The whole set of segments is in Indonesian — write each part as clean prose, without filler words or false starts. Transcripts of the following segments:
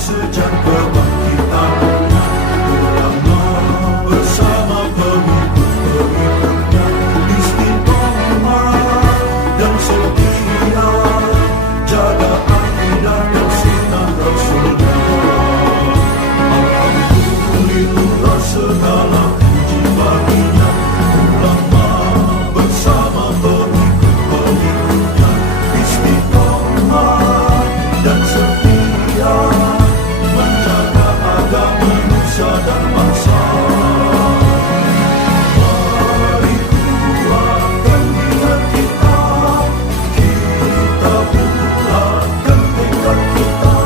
sejak kebangkitan ulama bersama pengikut-pengikutnya istiqomah dan setia jaga akidah dan sunnah Rasulullah. Alhamdulillah segala puji baginya ulama bersama pengikut-pengikutnya istiqomah dan setia menjaga agama nusa dan bangsa. Mari kuatkan niat kita, kita bulatkan tekad kita,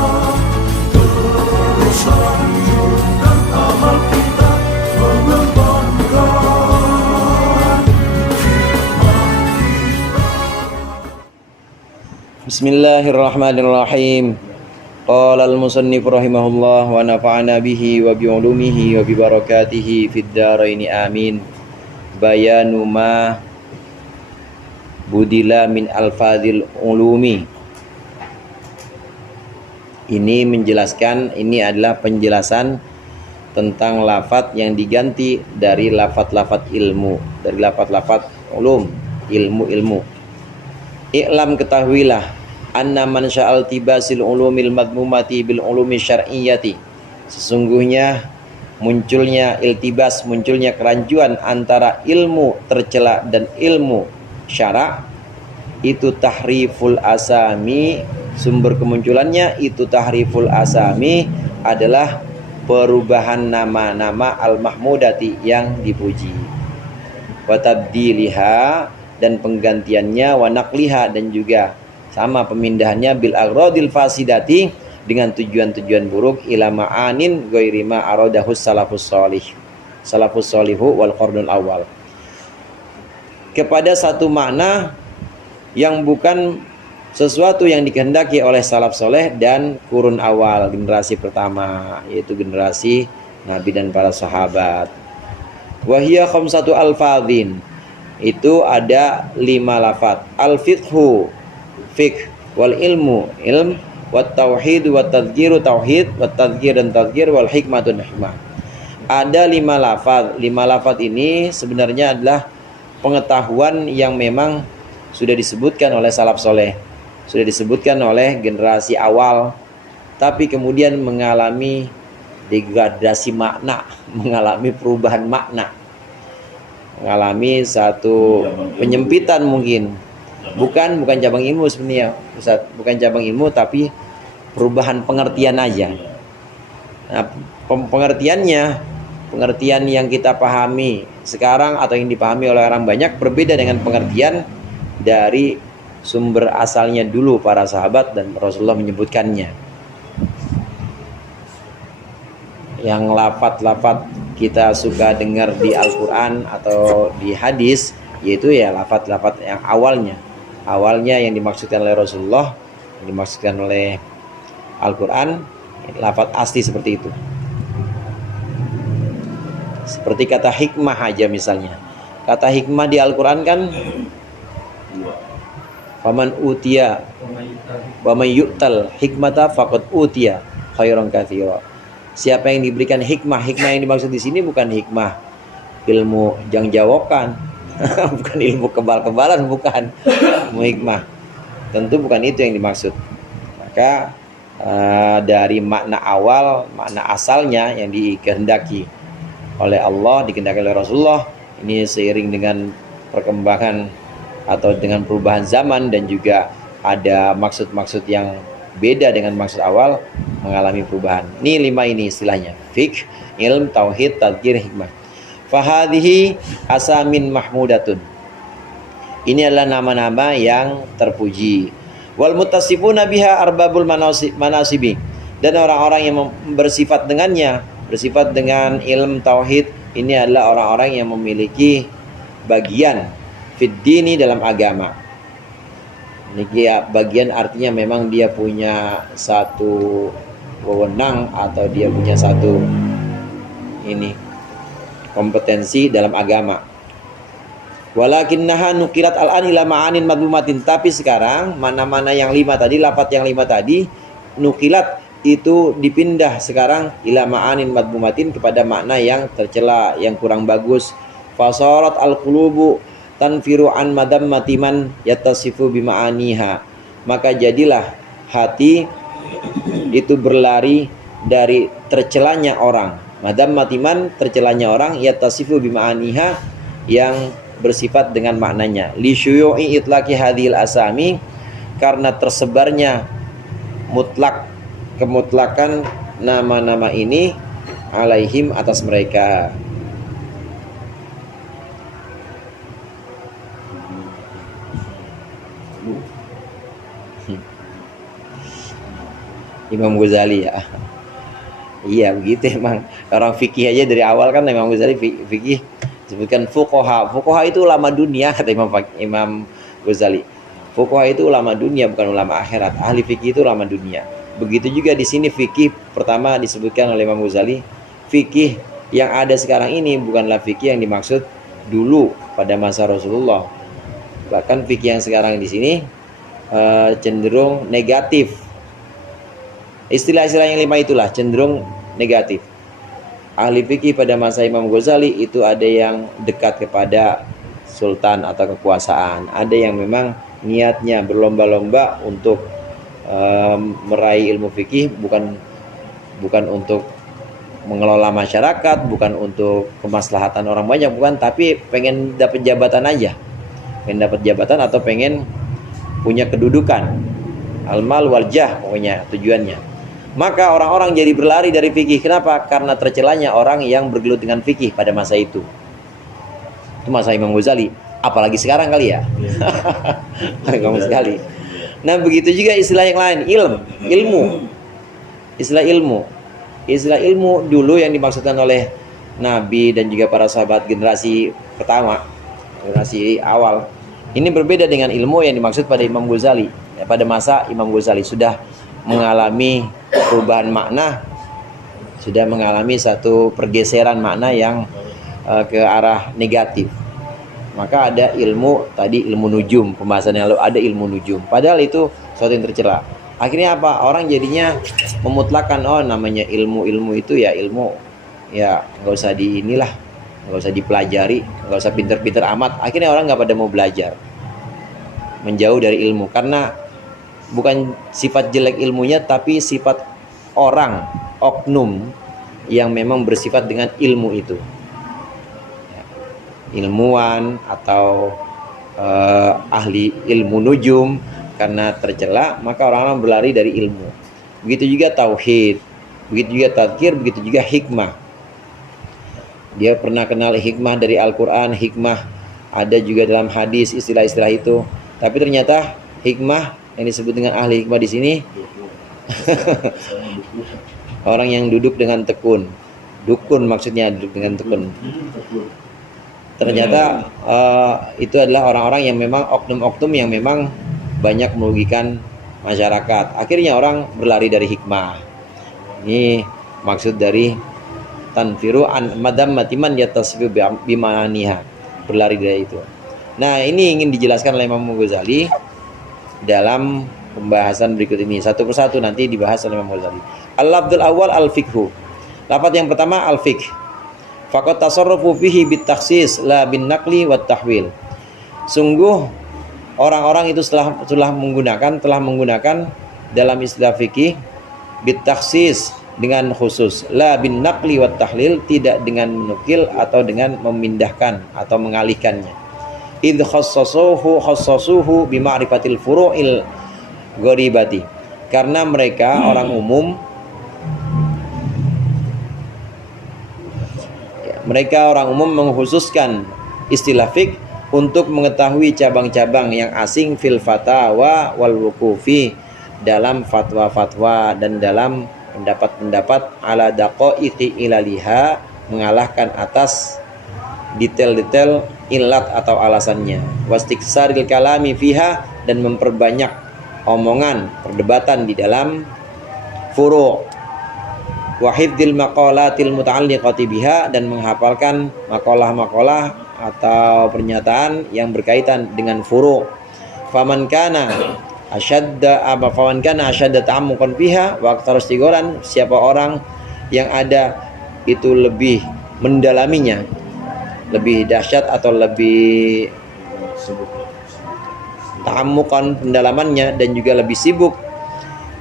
terus lanjutkan amal kita, mengembangkan hikmah kita. Bismillahirrahmanirrahim. Qala al-musannif rahimahullah wa nafa'ana bihi wa bi ulumihi wa bi barakatihi fid dharain amin. Bayanu ma budila min alfadhil ulumi. Ini menjelaskan, ini adalah penjelasan tentang lafaz yang diganti dari lafaz-lafaz ilmu, dari lafaz-lafaz ulum, ilmu-ilmu. I'lam, ketahuilah, anna man sya'al tibasil ulumil madmumati bil ulumi syar'iyyati. Sesungguhnya munculnya iltibas, munculnya kerancuan antara ilmu tercela dan ilmu syara' itu tahriful asami. Sumber kemunculannya itu tahriful asami adalah perubahan nama-nama al-mahmudati yang dipuji, wa tabdiliha, dan penggantiannya, wa naqliha, dan juga sama pemindahannya, bil agradil fasidati, dengan tujuan-tujuan buruk, ila ma'anin ghairi ma aradahus salafus salihu wal qarnul awal, kepada satu makna yang bukan sesuatu yang dikehendaki oleh salaf soleh dan kurun awal, generasi pertama, yaitu generasi Nabi dan para sahabat. Wahiyya khamsatu alfadhin, itu ada 5 lafaz. Al-fiqhu, fiqh, wal ilmu, ilm, wat tauhid, wat tadzkiru, tauhid, wat tadzkir dan tadzkir, wal hikmatu, hikmah. Ada 5 lafaz. 5 lafaz ini sebenarnya adalah pengetahuan yang memang sudah disebutkan oleh salaf soleh, sudah disebutkan oleh generasi awal, tapi kemudian mengalami degradasi makna, mengalami perubahan makna, mengalami satu penyempitan mungkin. Bukan cabang ilmu sebenarnya, Ustaz. Bukan cabang ilmu, tapi perubahan pengertian aja. Nah, pengertian yang kita pahami sekarang atau yang dipahami oleh orang banyak berbeda dengan pengertian dari sumber asalnya dulu para sahabat dan Rasulullah menyebutkannya. Yang lafaz-lafaz kita suka dengar di Al-Quran atau di hadis, yaitu ya lafaz-lafaz yang awalnya yang dimaksudkan oleh Rasulullah, yang dimaksudkan oleh Al-Quran, lafaz asli seperti itu. Seperti kata hikmah aja misalnya. Kata hikmah di Al-Quran kan faman utiya wa may yu'tal hikmata faqad utiya khairan katsira. Siapa yang diberikan hikmah, hikmah yang dimaksud di sini bukan hikmah ilmu jangjawokan, bukan ilmu kebal-kebalan, bukan ilmu hikmah. Tentu bukan itu yang dimaksud. Maka dari makna awal, makna asalnya yang dikehendaki oleh Allah, dikehendaki oleh Rasulullah, ini seiring dengan perkembangan atau dengan perubahan zaman dan juga ada maksud-maksud yang beda dengan maksud awal, mengalami perubahan. Ini 5 ini istilahnya: fiqh, ilm, tauhid, tadzkir, hikmah. Fahadhihi asamin mahmudatun. Ini adalah nama-nama yang terpuji. Wal muttasifuna biha arbabul manasibi, dan orang-orang yang bersifat dengannya, bersifat dengan ilm tauhid, ini adalah orang-orang yang memiliki bagian fid dini, dalam agama. Ini bagian artinya memang dia punya satu wewenang atau dia punya satu kompetensi dalam agama. Walakinnaha nukilat al-an ila ma'anin madlumatin, tapi sekarang mana-mana yang 5 tadi, lafaz yang 5 tadi nukilat itu dipindah sekarang ila ma'anin madmumatin, kepada makna yang tercela, yang kurang bagus. Fasarat al-qulubu tanfiru an madammati man yattasifu bima'aniha, maka jadilah hati itu berlari dari tercelanya orang. Madammati man, tercelanya orang, yattasifu bima'aniha, yang bersifat dengan maknanya. Li syuyu'i itlaqi hadhil asami, karena tersebarnya kemutlakan nama-nama ini alaihim, atas mereka. Imam Ghazali ya. Iya begitu emang. Orang fikih aja dari awal kan Imam Ghazali fikih disebutkan fuqaha. Fuqaha itu ulama dunia, kata Imam Ghazali. Fuqaha itu ulama dunia, bukan ulama akhirat. Ahli fikih itu ulama dunia. Begitu juga di sini fikih pertama disebutkan oleh Imam Ghazali. Fikih yang ada sekarang ini bukanlah fikih yang dimaksud dulu pada masa Rasulullah. Bahkan fikih yang sekarang di sini cenderung negatif. Istilah-istilah yang 5 itulah cenderung negatif. Ahli fikih pada masa Imam Ghazali itu ada yang dekat kepada sultan atau kekuasaan, ada yang memang niatnya berlomba-lomba untuk meraih ilmu fikih, bukan untuk mengelola masyarakat, bukan untuk kemaslahatan orang banyak, bukan, tapi pengen dapat jabatan aja, pengen dapat jabatan atau pengen punya kedudukan, al-mal wal jah, pokoknya tujuannya. Maka orang-orang jadi berlari dari fikih. Kenapa? Karena tercelanya orang yang bergelut dengan fikih pada masa itu. Itu masa Imam Ghazali. Apalagi sekarang kali ya. Gampang sekali. Nah begitu juga istilah yang lain, ilmu. Istilah ilmu dulu yang dimaksudkan oleh Nabi dan juga para sahabat generasi pertama, generasi awal. Ini berbeda dengan ilmu yang dimaksud pada Imam Ghazali. Pada masa Imam Ghazali sudah mengalami perubahan makna, sudah mengalami satu pergeseran makna yang ke arah negatif. Maka ada ilmu tadi, ilmu nujum, pembahasan yang lalu ada ilmu nujum, padahal itu sesuatu yang tercela. Akhirnya apa? Orang jadinya memutlakan, oh namanya ilmu itu ya ilmu, ya nggak usah nggak usah dipelajari, nggak usah pinter-pinter amat. Akhirnya orang nggak pada mau belajar, menjauh dari ilmu, karena bukan sifat jelek ilmunya, tapi sifat orang, oknum yang memang bersifat dengan ilmu itu, ilmuwan atau ahli ilmu nujum. Karena tercela maka orang-orang berlari dari ilmu. Begitu juga tauhid, begitu juga tadzkir, begitu juga hikmah. Dia pernah kenal hikmah dari Al-Quran, hikmah ada juga dalam hadis, istilah-istilah itu. Tapi ternyata hikmah yang disebut dengan ahli hikmah di sini orang yang duduk dengan tekun, dukun maksudnya, duduk dengan tekun. Ternyata itu adalah orang-orang yang memang oknum-oknum yang memang banyak merugikan masyarakat. Akhirnya orang berlari dari hikmah. Ini maksud dari tanfiru an madammati man yattasifu bima'aniha, berlari dari itu. Nah ini ingin dijelaskan oleh Imam Ghazali dalam pembahasan berikut ini. Satu persatu nanti dibahas oleh Imam Ghazali. Al-lafdzul awal al-fiqhu. Lafaz yang pertama al-fiqh. Faqad tasarrufu fihi bit-takhsis la bin naqli wat tahwil. Sungguh orang-orang itu telah menggunakan dalam istilah fikih bit-takhsis, dengan khusus, la bin naqli wat tahlil, tidak dengan menukil atau dengan memindahkan atau mengalihkannya. Idh khassasuhu bima'rifatil furu'il gharibati, karena mereka orang umum, mengkhususkan istilah fiqh untuk mengetahui cabang-cabang yang asing fil fatawa wal wuqufi, dalam fatwa-fatwa dan dalam pendapat-pendapat, ala daqaiqi ilaliha, mengalahkan atas detail-detail ilat atau alasannya, wastiksaril kalami fiha, dan memperbanyak omongan, perdebatan di dalam furu', wa hifdzil maqalatil muta'alliqati biha, dan menghafalkan makalah-makalah atau pernyataan yang berkaitan dengan furu'. Faman kana, asyadda faman kana asyadda ta'ammuqan fiha wa aktsara istighfaran, siapa orang yang ada itu lebih mendalaminya, lebih dahsyat atau lebih ta'ammuqan pendalamannya dan juga lebih sibuk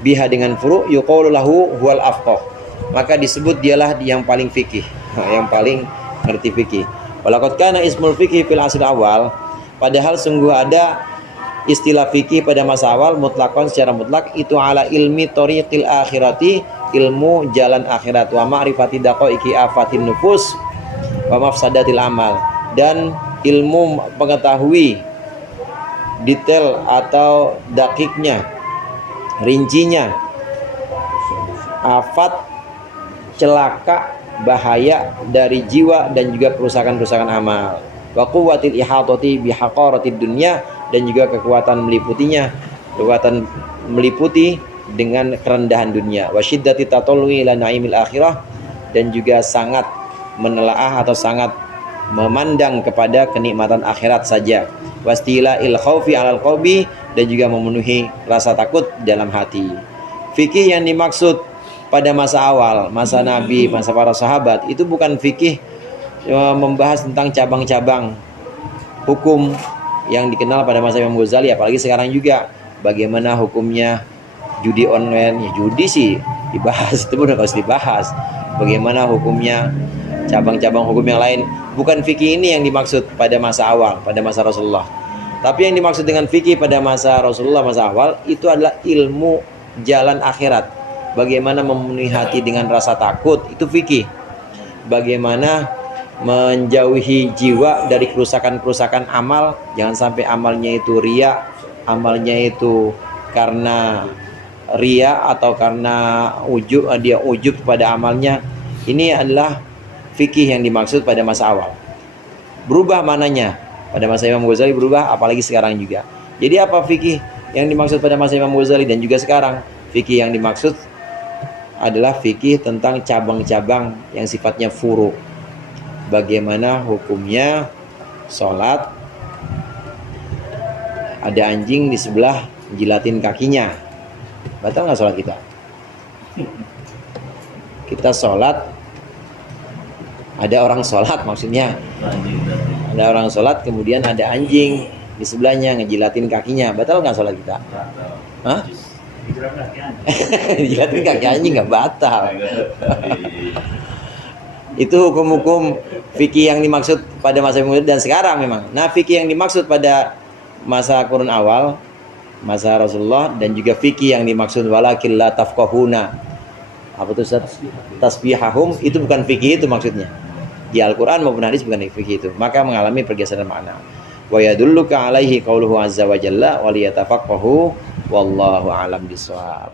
biha dengan furu', yuqalu lahu huwal afqah, maka disebut dialah yang paling fikih, yang paling ngerti fikih. Walaqad kana ismul fikih fil asr awal, padahal sungguh ada istilah fikih pada masa awal mutlakon secara mutlak itu ala ilmi thoriqil akhirati, ilmu jalan akhirat, wa ma'rifati daqaiqi afatin nufus wa mafsadatil amal, dan ilmu mengetahui detail atau dakiknya, rincinya afat, celaka, bahaya dari jiwa dan juga kerusakan-kerusakan amal. Wa quwwatil ihatati bihaqaratid dunya, dan juga kekuatan meliputinya, kekuatan meliputi dengan kerendahan dunia. Wa syiddati tatallu'i ila naimil akhirah, dan juga sangat menelaah atau sangat memandang kepada kenikmatan akhirat saja. Wastila il khaufi alal qalbi, dan juga memenuhi rasa takut dalam hati. Fikih yang dimaksud pada masa awal, masa Nabi, masa para sahabat, itu bukan fikih membahas tentang cabang-cabang hukum yang dikenal pada masa Imam Ghazali, apalagi sekarang juga. Bagaimana hukumnya judi online? Ya, judi sih dibahas, itu udah harus dibahas. Bagaimana hukumnya cabang-cabang hukum yang lain? Bukan fikih ini yang dimaksud pada masa awal, pada masa Rasulullah. Tapi yang dimaksud dengan fikih pada masa Rasulullah, masa awal, itu adalah ilmu jalan akhirat. Bagaimana memenuhi hati dengan rasa takut, itu fikih. Bagaimana menjauhi jiwa dari kerusakan-kerusakan amal, jangan sampai amalnya itu riya, amalnya itu karena riya atau karena dia ujub pada amalnya. Ini adalah fikih yang dimaksud pada masa awal. Berubah mananya pada masa Imam Ghazali, berubah apalagi sekarang juga. Jadi apa fikih yang dimaksud pada masa Imam Ghazali dan juga sekarang? Fikih yang dimaksud adalah fikih tentang cabang-cabang yang sifatnya furu. Bagaimana hukumnya sholat, ada anjing di sebelah jilatin kakinya, batal nggak sholat kita? Kita sholat, ada orang sholat, maksudnya ada orang sholat kemudian ada anjing di sebelahnya ngejilatin kakinya, batal nggak sholat kita? Hah? Jilatin kaki anjing nggak batal. Itu hukum-hukum fikih yang dimaksud pada masa Imam dan sekarang memang. Nah, fikih yang dimaksud pada masa Qurun awal, masa Rasulullah, dan juga fikih yang dimaksud walakil la tafqahuna, apa itu tasbihahum, itu bukan fikih itu maksudnya. Di Al-Qur'an maupun hadis bukan fikih itu. Maka mengalami pergeseran makna. Wa yadulluka alaihi qauluhu azza wa jalla wa liyatafaqahu wallahu a'lam bishawab.